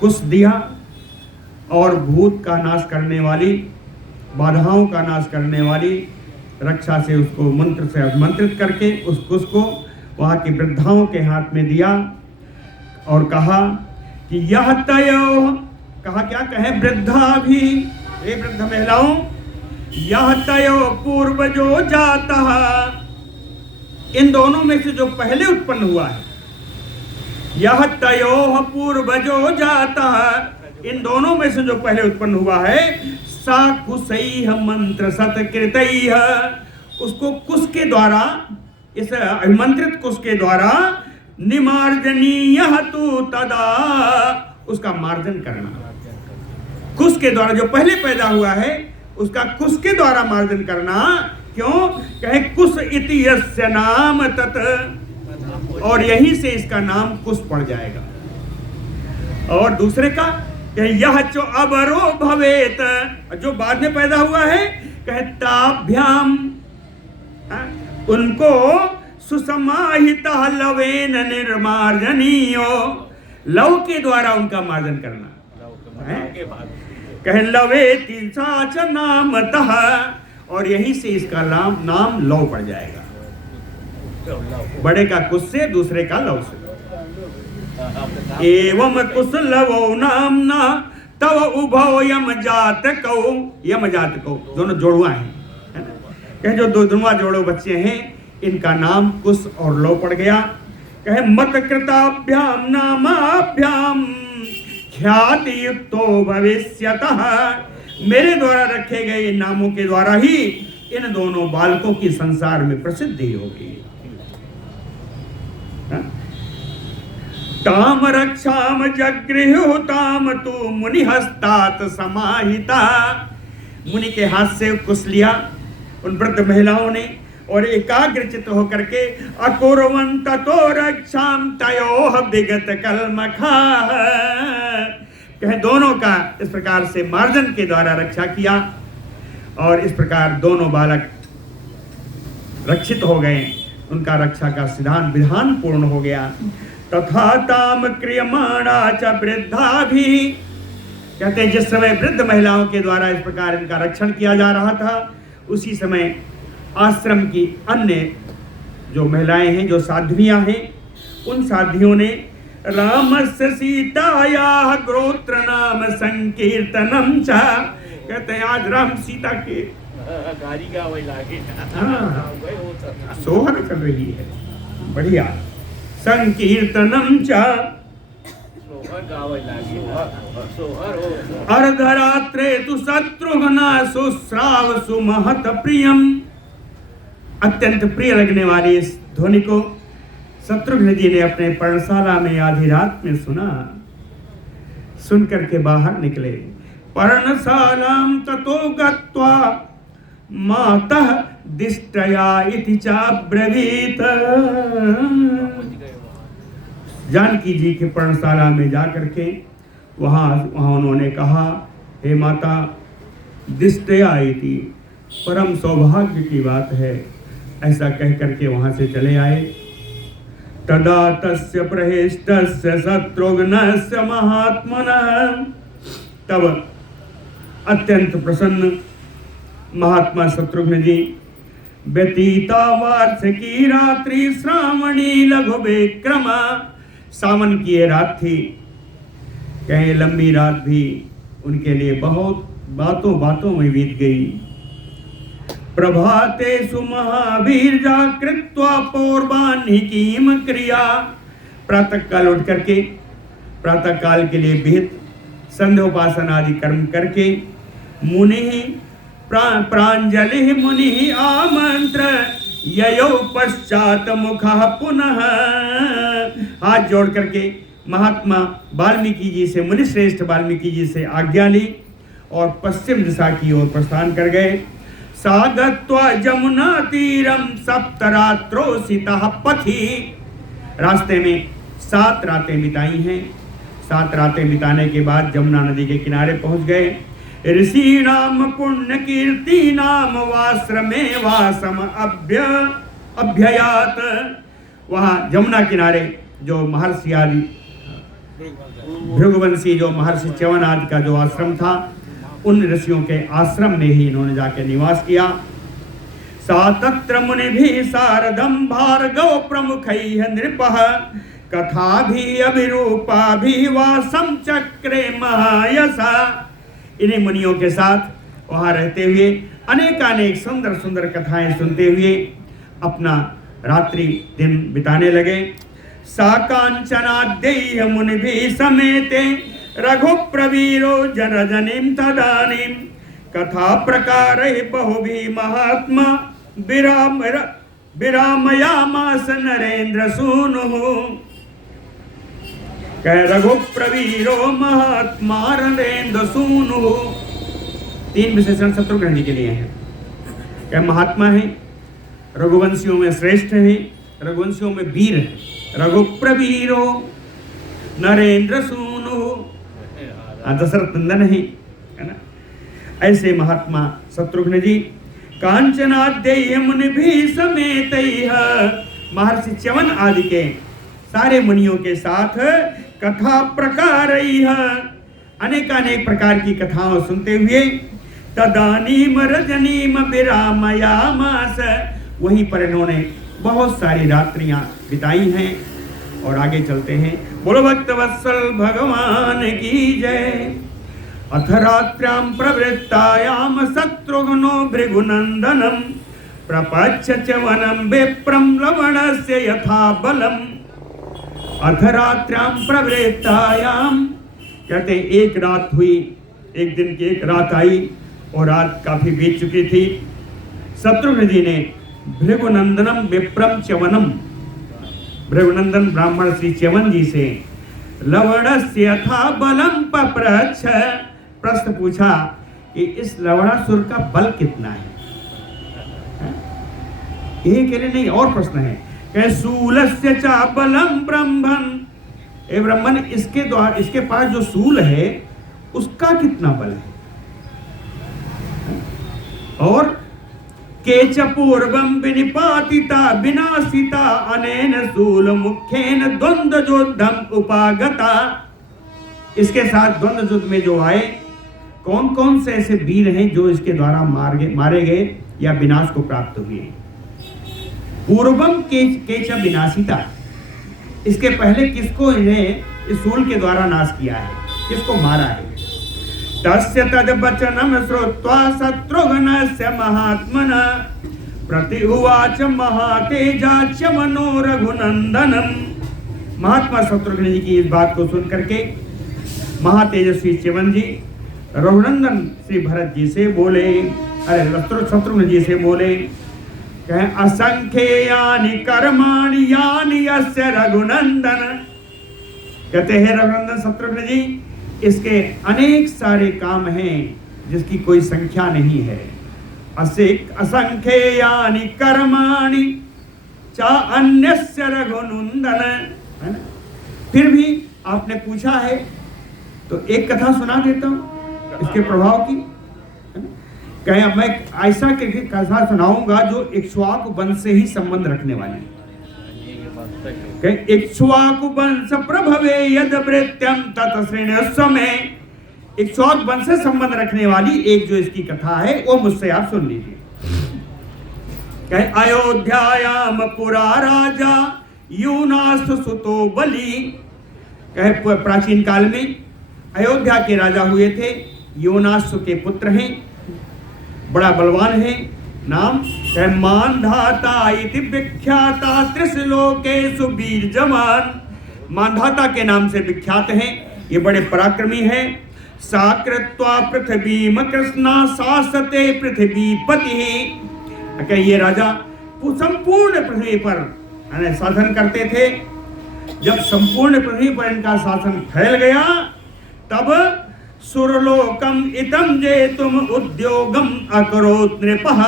कुश दिया और भूत का नाश करने वाली, बाधाओं का नाश करने वाली रक्षा से उसको मंत्र से अभिमंत्रित करके उस कुश को वहाँ की वृद्धाओं के हाथ में दिया और कहा कि यह तयो, कहा क्या कहे, वृद्धा भी, ये वृद्ध महिलाओं, यह तयो पूर्वजो जाता, इन दोनों में से जो पहले उत्पन्न हुआ है, यह तयो पूर्वजो जाता, इन दोनों में से जो पहले उत्पन्न हुआ है, सा कुशैः मंत्र सत्कृतैः, उसको कुश के द्वारा, इस अभिमंत्रित कुश के द्वारा निमार्जनीयः तु तदा, उसका मार्जन करना, कुश के द्वारा जो पहले पैदा हुआ है उसका कुश के द्वारा मार्जन करना। क्यों कहे कुश इति यस्य नाम तत्, और यहीं से इसका नाम कुश पड़ जाएगा। और दूसरे का कहे यह जो अबरो भवेत, जो बाद में पैदा हुआ है, कहे ताभ्याम, उनको सुसमाहिता लवेन निर्मार्जनीयो, लव के द्वारा उनका मार्जन करना, कहे लवेति साच नामतः, और यहीं से इसका नाम लव पड़ जाएगा, बड़े का कुश से, दूसरे का लव से। एवं कुश लवो नामना तव उभो यम जातकौ, यम जातकौ दोनों जोड़ुआ हैं, है ना, कहे जो दोनों जोड़ो बच्चे हैं, इनका नाम कुश और लव पड़ गया। कहे मत कृताभ्याम नामाभ्याम ख्याति युक्तो भविष्यतः, मेरे द्वारा रखे गए इन नामों के द्वारा ही इन दोनों बालकों की संसार में प्रसिद्धि होगी। ताम रक्षाम जगृह्यो ताम तु मुनि हस्तात समाहिता, मुनि के हाथ से कुश लिया उन वृद्ध महिलाओं ने, और एकाग्रचित होकर के अकुर्वन् ततो रक्षाम तयोः विगत कल्मखा, कहे दोनों का इस प्रकार से मार्जन के द्वारा रक्षा किया, और इस प्रकार दोनों बालक रक्षित हो गए, उनका रक्षा का सिद्धांत विधान पूर्ण हो गया। तथा ताम क्रियमाणा च वृद्धा भी, कहते हैं जिस समय वृद्ध महिलाओं के द्वारा इस प्रकार इनका रक्षण किया जा रहा था, उसी समय आश्रम की अन्य जो महिलाएं हैं, जो साध्वियां हैं, उन साध्वियों ने रामस्य सीतायाः गोत्र नाम संकीर्तनम च, कहते हैं आज राम सीता के सोहर कर रही है, बढ़िया, संकीर्तनम च अर्धरात्रे तु शत्रुघ्ना सुश्राव सुमहत प्रियम, अत्यंत प्रिय लगने वाली इस ध्वनि को शत्रुघ्न जी ने अपने पर्णशाला में आधी रात में सुना। सुन करके बाहर निकले, पर्णशालां ततो गत्वा मातः दिष्टया इति चाब्रवीत, जानकी जी के पर्णशाला में जाकर के वहाँ उन्होंने कहा, हे माता, दिष्टया इति, परम सौभाग्य की बात है, ऐसा कह करके वहाँ से चले आए। तदा तस्य प्रहेष्टस्य शत्रुघ्नस्य महात्मनः, तब अत्यंत प्रसन्न महात्मा शत्रुघ्न जी, व्यतीता वार्षिकी रात्रि श्रावणी लघु विक्रमा, सावन की ये रात थी, कहीं लंबी रात भी उनके लिए बहुत बातों बातों में बीत गई। प्रभाते सुमहावीर जाकृत्वा पौर्वाह्निकीम क्रिया, प्रातः काल उठ करके प्रातः काल के लिए विहित संध्योपासन आदि कर्म करके मुनि प्रांजलि मुनि आमंत्र ययो पश्चात मुखः पुनः। हाथ जोड़ करके महात्मा वाल्मीकि जी से, मुनिश्रेष्ठ वाल्मीकि जी से आज्ञा ली और पश्चिम दिशा की ओर प्रस्थान कर गए। सागत्वा जमुना तीरम सप्तरात्रोसितः पथि। रास्ते में 7 रातें बिताई हैं। 7 रातें बिताने के बाद जमुना नदी के किनारे पहुंच गए। ऋषीणाम पुण्य कीर्ति नाम वाश्रमे वासम अभ्ययात। वहाँ जमुना किनारे जो महर्षि आदि भृगुवंशी जो महर्षि च्यवन आदि का जो आश्रम था, उन ऋषियों के आश्रम में ही इन्होंने जाके निवास किया। सा तत्र मुनिभिः सारदं भार्गव प्रमुखैः नृपः कथा भी अभिरूपा भी वासम चक्रे महायसा। इन्हीं मुनियों के साथ वहाँ रहते हुए अनेकानेक सुंदर सुंदर कथाएं सुनते हुए अपना रात्रि दिन बिताने लगे। सा कांचनाद्यैः मुनिभिः समेते रघुप्रवीरो जनजनिं तदानीं कथा प्रकारैः बहुभिः महात्मा विरामयामास नरेंद्र सूनुः। कह रघुप्रवीरो महात्मा नरेंद्र सूनुः। 3 विशेषण शत्रुघ्न जी के लिए हैं। कह महात्मा है, रघुवंशियों में श्रेष्ठ है, रघुवंशियों में वीर है। रघुप्रवीरो नरेंद्र सूनुः, दशरथ नंदन है ना। ऐसे महात्मा शत्रुघ्न जी कांचनाद्यैः मुनिभिः समेतैः, महर्षि च्यवन आदि के सारे मुनियों के साथ कथा प्रकारैः, अनेकानेक प्रकार की कथाओं सुनते हुए तदानीम रजनीम विरामयामास, वहीं पर इन्होंने बहुत सारी रात्रियां बिताई हैं। और आगे चलते हैं। बोलो भक्त वत्सल भगवान की जय। अथ रात्र्यां प्रवृत्तायाम शत्रुघ्नो भृगुनंदनम प्रपच्छ च्यवनं विप्रं लवणस्य यथा बलम्। अथ रात्र्यां प्रवृत्तायां, कहते एक रात हुई, एक दिन की एक रात आई और रात काफी बीत चुकी थी। शत्रुघ्न जी ने भृगुनंदनम विप्रम च्यवनम, भृगुनंदन ब्राह्मण श्री च्यवन जी से लवणस्य यथा बलम पप्रच्छ, प्रश्न पूछा कि इस लवणासुर का बल कितना है। एक नहीं और प्रश्न है। शूलस्य च बलम ब्रह्मन, ए ब्रह्मन इसके द्वारा, इसके पास जो शूल है उसका कितना बल है। और केच पूर्वम विनिपातिता विनाशिता अनेन शूल मुखेन द्वंद्व योद्धम उपागता। इसके साथ द्वंद्व युद्ध में जो आए, कौन कौन से ऐसे वीर हैं जो इसके द्वारा मारे गए या विनाश को प्राप्त हुए। पूर्वम केच विनाशिता, इसके पहले किसको इन्हें इस शूल के द्वारा नाश किया है, किसको मारा है। तस्य तद वचनम श्रुत्वा शत्रुघ्नस्य महात्मना प्रत्युवाच महातेजा च्यवनो रघुनंदनम। महात्मा शत्रुघ्न जी की इस बात को सुन करके महातेजस्वी च्यवन जी रघुनंदन श्री भरत जी से बोले, अरे शत्रुघ्न जी से बोले, असंख्यानि कर्माणि यानि यस्य रघुनंदन। कहते हैं रघुनंदन शत्रुघ्न जी, इसके अनेक सारे काम हैं जिसकी कोई संख्या नहीं है। असंख्यानि कर्माणि च अन्यस्य रघुनंदन, है ना। फिर भी आपने पूछा है तो एक कथा सुना देता हूं इसके प्रभाव की। कहें मैं ऐसा कथा सुनाऊंगा जो इक्ष्वाकु वंश से ही संबंध रखने वाली। इक्ष्वाकु वंश प्रभवे यद वृत्यम तत श्रेणस्व में, इक्ष्वाकु वंश से संबंध रखने वाली एक जो इसकी कथा है वो मुझसे आप सुन लीजिए। कहे अयोध्यायाम पुरा राजा यूनास सुतो बलि। कहे प्राचीन काल में अयोध्या के राजा हुए थे, यूनास के पुत्र हैं, बड़ा बलवान है। नाम मानधाता इति विख्याता त्रिश्लोकेषु वीर जवान। मानधाता के नाम से विख्यात हैं, ये बड़े पराक्रमी हैं। साकृत्वा पृथ्वीम कृष्णा शासते पृथ्वीपति। ये राजा संपूर्ण पृथ्वी पर शासन करते थे। जब संपूर्ण पृथ्वी पर इनका शासन फैल गया, तब सुरलोकम इतम जे तुम उद्योगम अकरोत नृपः,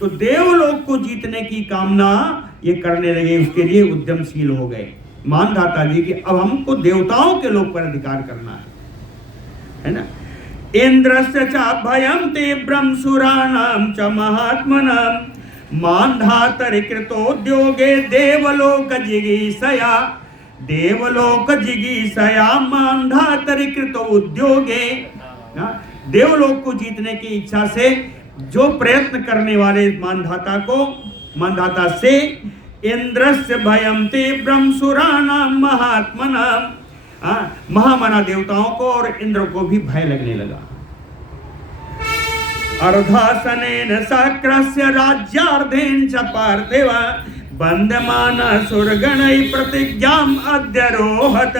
तो देवलोक को जीतने की कामना ये करने लगे, उसके लिए उद्यमशील हो गए मानधाता जी कि अब हमको देवताओं के लोक पर अधिकार करना है ना। इंद्रस्य च भयं तीव्रं सुराणां च महात्मनां मानधातरिकृतोद्योगे देवलोक जिगीषया, देवलोक जिगीषया मानधातरिकृत उद्योगे। देवलोक को जीतने की इच्छा से जो प्रयत्न करने वाले मानधाता से इंद्रस्य भयं तीव्रं सुराणां महात्मनां, महामना देवताओं को और इंद्र को भी भय लगने लगा। अर्धासनेन सक्रस्य राज्यार्धेन च पार्थिव बंधमान सुरगणै प्रतिज्ञाम अध्यरोहत।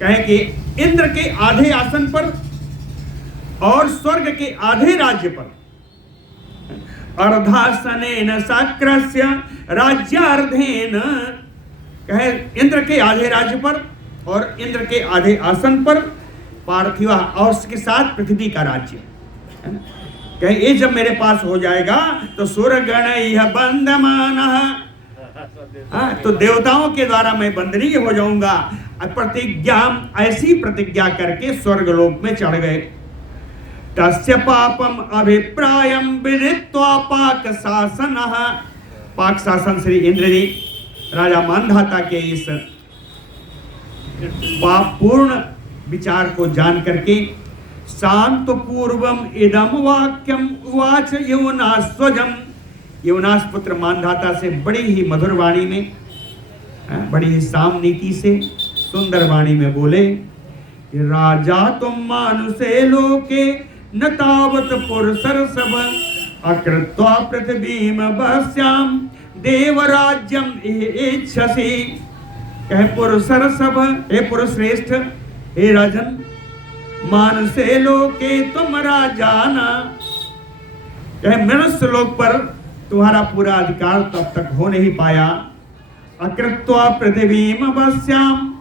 कहे कि इंद्र के आधे आसन पर और स्वर्ग के आधे राज्य पर, अर्धासनेन सक्रस्य राज्यार्धेन, कहे इंद्र के आधे राज्य पर और इंद्र के आधे आसन पर पार्थिवा, और उसके साथ पृथ्वी का राज्य, कहे ये जब मेरे पास हो जाएगा तो सुरगणैः बंधमानः, तो देवताओं के द्वारा मैं बंदनीय हो जाऊंगा। प्रतिज्ञा, ऐसी प्रतिज्ञा करके स्वर्गलोक में चढ़ गए। तस्य पापम अभिप्रायम विदित्वा पाक शासनः, पाक शासन श्री इंद्र जी राजा मानधाता के इस पाप पूर्ण विचार को जान करके शांत पूर्वम इदम वाक्यम उवाच यवनास्वजम, यवनास पुत्र मानधाता से बड़ी ही मधुर वाणी में, बड़ी ही साम नीति से सुंदर वाणी में बोले कि राजा तुम मानुषे लोके न तावत पुरुषर सब अकृत्वा पृथ्वीम बस्याम देवराज्यम इच्छसि। कहे पुरुषर सब, हे पुरुष श्रेष्ठ, हे राजन, मानसे लोके तुम राजाना, कहे मनुष्य लोक पर तुम्हारा पूरा अधिकार तब तक हो नहीं पाया। अकृत्वा पृथ्वीम बस्याम,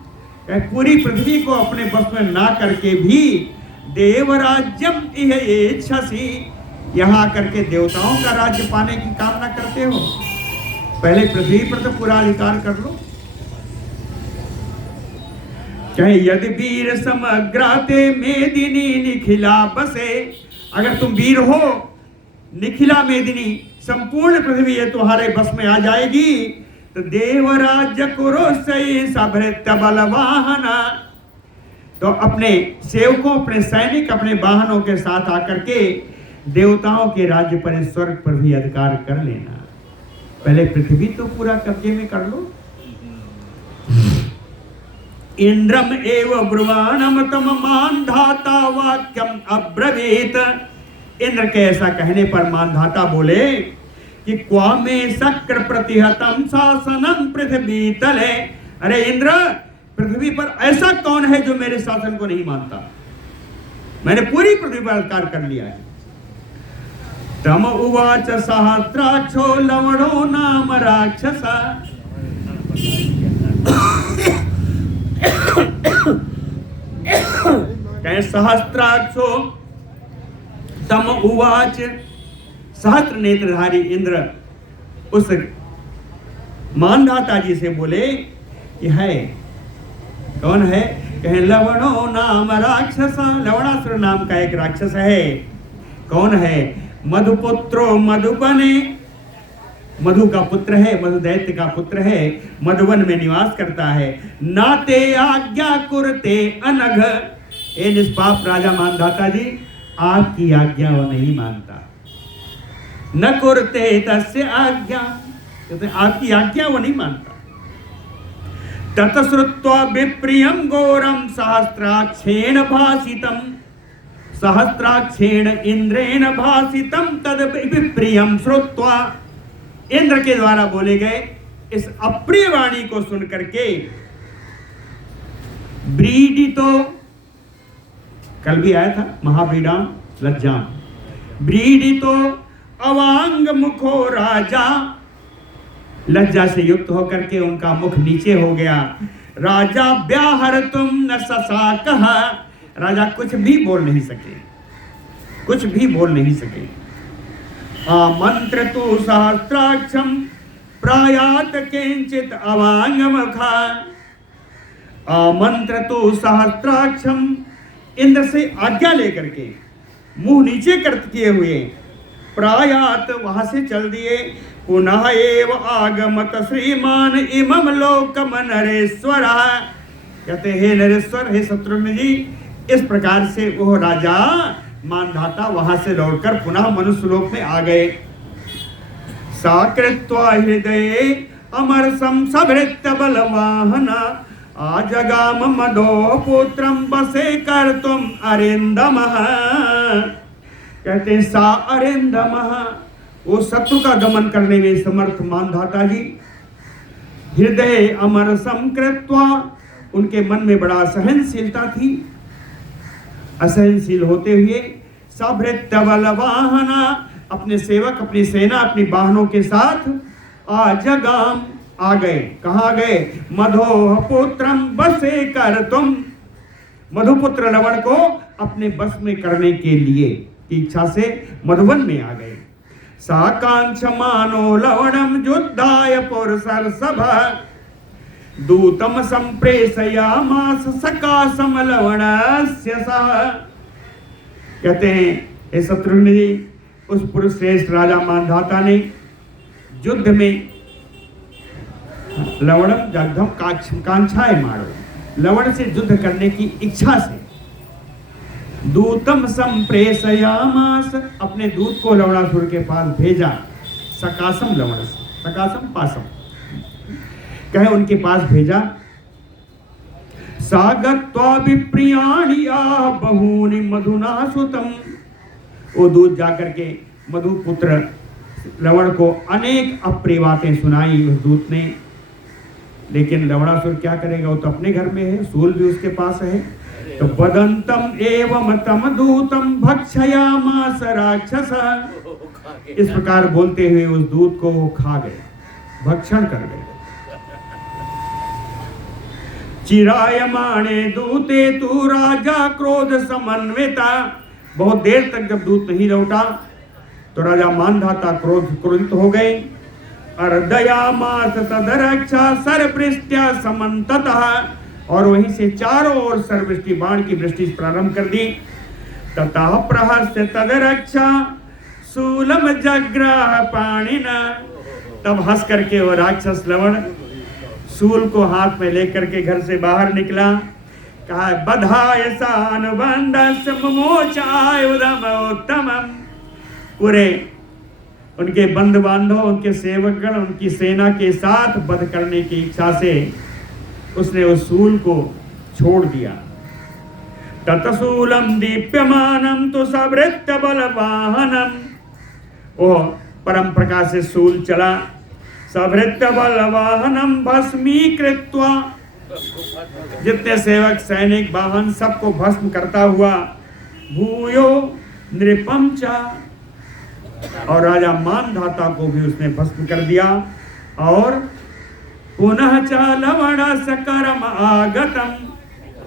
कहे पूरी पृथ्वी को अपने बस में ना करके भी देवराज्यम इच्छसि, यहाँ करके देवताओं का राज्य पाने की कामना करते हो। पहले पृथ्वी पर तो पूरा अधिकार कर लो। कहे यदि वीर समग्राते मेदिनी निखिला बसे, अगर तुम वीर हो, निखिला मेदिनी संपूर्ण पृथ्वी ये तुम्हारे बस में आ जाएगी, तो देवराज्य कुरुसै सभृत्य बलवाहना, तो अपने सेवकों, अपने सैनिक, अपने वाहनों के साथ आकर के देवताओं के राज्य पर, स्वर्ग पर भी अधिकार कर लेना। पहले पृथ्वी तो पूरा कब्जे में कर लो। इंद्रम एव ब्रुवाणम तम मानधाता वाक्यम अब्रवीत, इंद्र के ऐसा कहने पर मानधाता बोले कि क्वा में शक्र प्रतिहतम शासनम पृथ्वी तले, अरे इंद्र, पृथ्वी पर ऐसा कौन है जो मेरे शासन को नहीं मानता? मैंने पूरी पृथ्वी पर अधिकार कर लिया है। तम उवाच सहस्राक्षो लवणो नाम राक्षसा, कहे सहस्त्राक्षो तम उवाच, सहस्त्र नेत्रधारी इंद्र उस मानधाता जी से बोले कि है कौन है? कहे लवणो नाम राक्षस, लवणासुर नाम का एक राक्षस है। कौन है? मधुपुत्रो मधुबने, मधु का पुत्र है, मधु दैत्य का पुत्र है, मधुवन में निवास करता है। नाते आज्ञा कुरते अनघ, ए निष्पाप राजा मानधाता जी, आपकी आज्ञा वो नहीं मानता। न कुरते तस्य आज्ञा, कहते आपकी आज्ञा वो नहीं मानता। ततश्रुत्वा विप्रियम घोरम सहस्राक्षेण भाषितम, सहस्राक्षेण इंद्रेण भाषितम तद विप्रियम श्रुत्वा, इंद्र के द्वारा बोले गए इस अप्रिय वाणी को सुन करके ब्रीडितो, कल भी आया था महावीडाम लज्जाम, ब्रीडितो अवांग मुखो राजा लज्जा से युक्त होकर के उनका मुख नीचे हो गया। राजा व्याहर तुम न ससा कहा, राजा कुछ भी बोल नहीं सके, कुछ भी बोल नहीं सके। आमंत्र तु सहस्राक्षम प्रायात किंचित अवांगमुखा, आमंत्र तु सहस्राक्षम, इंद्र से आज्ञा लेकर के मुंह नीचे कर किए हुए प्रायात वहां से चल दिए। पुनः एव आगमत श्रीमान इमम लोकम नरेश्वर, कहते हे नरेश्वर, हे शत्रुघ्न जी, इस प्रकार से वो राजा मानधाता वहां से लौटकर पुनः मनुष्य लोक में आ गए। साकृत्वा हृदय अमरसम सभृत्य बलवाहना, आजगाम मदो पुत्रम बसे कर तुम अरिंदम, कहते सा अरिंदम, वो शत्रु का दमन करने में समर्थ मानधाता जी। हृदय अमर समकृत्वा, उनके मन में बड़ा सहनशीलता थी, असहनशील होते हुए सभृत्य बलवाहना, अपने सेवक, अपनी सेना, अपनी वाहनों के साथ आजगाम, आ गए। कहाँ गए? मधो पुत्रम बसे कर तुम, मधुपुत्र लवण को अपने बस में करने के लिए की इच्छा से मधुवन में आ गए। साकांक्ष मानो लवणम युद्धाय पुरसर सभा, दूतम संप्रेषयामास सकाशम लवणस्य सह, कहते हैं हे शत्रुघ्न जी, उस पुरुष श्रेष्ठ राजा मानधाता ने युद्ध में लवणम जगधम कांक्षाए मारो, लवण से युद्ध करने की इच्छा से दूतम संप्रेषयामास, अपने दूत को लवणासुर के पास भेजा। सकाशम लवण, सकाशम पासम, कहे उनके पास भेजा। सागत्वा विप्रियाणि आह बहूनि मधुना सुतम, वो दूत जाकर के मधुपुत्र लवण को अनेक अप्रिय बातें सुनाई उस दूत ने। लेकिन लवणासुर क्या करेगा, वो तो अपने घर में है, सूल भी उसके पास है। तो बदंतम एवं तम दूतम भक्षयामास राक्षस, इस प्रकार बोलते हुए उस दूत को वो खा गए, भक्षण कर गए। चिरायमाणे दूते तू राजा क्रोध समन्विता, बहुत देर तक जब दूत नहीं लौटा तो राजा मानधाता क्रोधित हो गए। अर्दयामास तदरक्षा सर्वृष्ट्या समन्ततः, और वहीं से चारों ओर सर्वृष्टि, बाण की वृष्टि प्रारंभ कर दी। ततः प्रहस्य तदरक्षा शूलम जग्राह पाणिना, तब हंस करके वो राक्षस लवण शूल को हाथ में लेकर के घर से बाहर निकला। कहा बधाय सानुबंधस्य ममोचायुधम उत्तमम, पूरे उनके बंधु बांधव, उनके सेवकगण, उनकी सेना के साथ वध करने की इच्छा से उसने उस शूल को छोड़ दिया। ततशूलम दीप्यमानम तो सवृत्य बलवाहनम, वो परम प्रकाश से शूल चला। सवृत्य बलवाहनम भस्मीकृत्वा, जितने सेवक, सैनिक, वाहन सबको भस्म करता हुआ। भूयो नृपम चा, और राजा मानधाता को भी उसने भस्म कर दिया। और पुनः च लवण सकरम आगतम,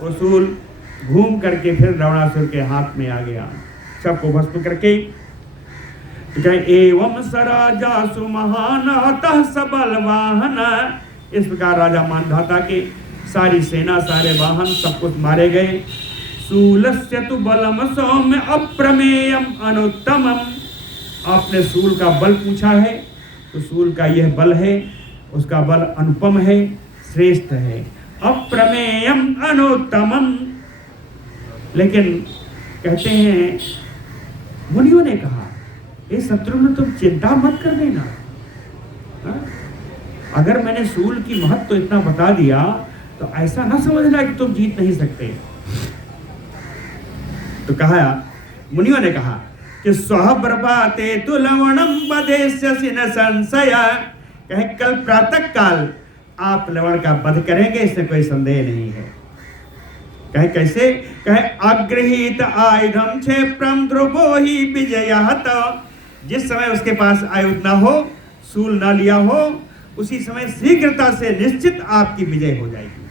उसूल घूम करके फिर लवणासुर के हाथ में आ गया, सबको भस्म करके। तो एवं सराजासु महानतः सबल वाहन, इस प्रकार राजा मानधाता के सारी सेना, सारे वाहन सब कुछ मारे गए। शूलस्य तु बलम सौम्य अप्रमेयम अनुत्तमम, आपने शूल का बल पूछा है तो शूल का यह बल है, उसका बल अनुपम है, श्रेष्ठ है, अप्रमेयम अनुत्तमम। लेकिन कहते हैं मुनियों ने कहा, ये शत्रुघ्न तुम चिंता मत कर देना, अगर मैंने शूल की महत्व तो इतना बता दिया तो ऐसा ना समझना कि तुम जीत नहीं सकते। तो कहा, मुनियों ने कहा कि स्वः प्रभाते तु लवणम वधेष्यसि न संशय, कहे कल प्रातः काल आप लवण का वध करेंगे, इसमें कोई संदेह नहीं है। कहे कैसे? कहे अगृहीत आयुधम क्षेप्रम ध्रुवो ही विजयः, तो जिस समय उसके पास आयुध ना हो, शूल ना लिया हो, उसी समय शीघ्रता से निश्चित आपकी विजय हो जाएगी।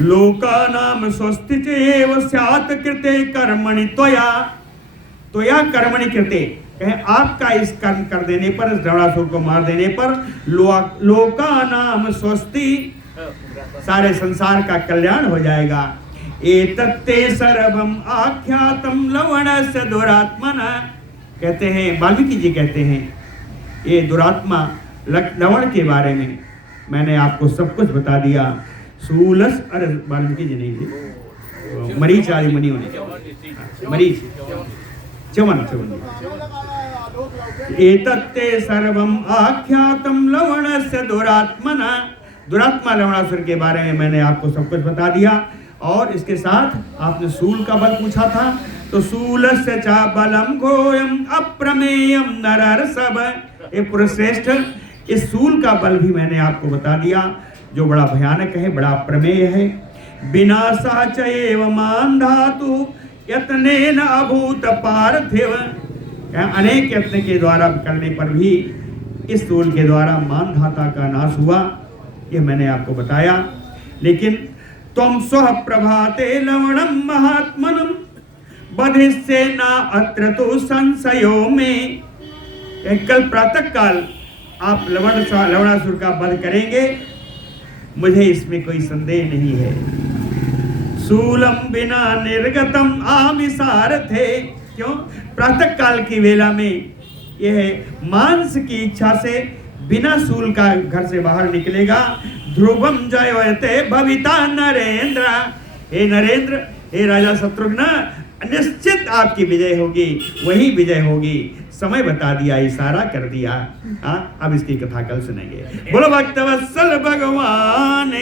लोकानाम स्वस्ति चैव स्यात् कृते कर्मणि त्वया, त्वया कर्मणि कृते, कहें आपका इस कर्म कर देने पर, इस द्रवणासुर को मार देने पर लोकानाम स्वस्ति, सारे संसार का कल्याण हो जाएगा। एतत्ते सर्वम आख्यातम लवणस्य दुरात्मना, कहते हैं वाल्मीकि जी कहते हैं ये दुरात्मा लवण के बारे में मैंने आपको सब कुछ बता दिया। सूलस, अरे वाल्मीकि जी नहीं जी, मरीच आदि मुनि होने, मरीच चवन एतत्ते सर्वम आख्यातम लवणस्य दुरात्मना, दुरात्मा लवणासुर के बारे में मैंने आपको सब कुछ बता दिया। और इसके साथ आपने सूल का बल पूछा था, तो सूलस्य चा बलम गोयम अप्रमेयम नरर्षभ, ये पुरुषश्रेष्ठ, इस सूल का बल भी मैंने आपको बता दिया जो बड़ा भयानक है, बड़ा प्रमेय है। विनाशा च एव मान धातु यत्नेन अभूत पार्थिव, अनेक यत्न के द्वारा करने पर भी इस सूल के द्वारा मान धाता का नाश हुआ, ये मैंने आपको बताया। लेकिन त्वं स्वः प्रभाते लवणम महात्मनम बधिष्ये न अत्र तो संशयो में, कल प्रातः काल आप लवणासुर का वध करेंगे, मुझे इसमें कोई संदेह नहीं है। सूलम बिना निर्गतम आमिसारथे, क्यों? प्रातः काल की वेला में यह मांस की इच्छा से बिना सूल का घर से बाहर निकलेगा। ध्रुवम जयते भविता नरेंद्र, हे नरेंद्र, हे राजा शत्रुघ्न, निश्चित आपकी विजय होगी, वही विजय होगी। समय बता दिया, इशारा कर दिया। अब इसकी कथा कल सुनेंगे। बोलो भक्तवत्सल भगवान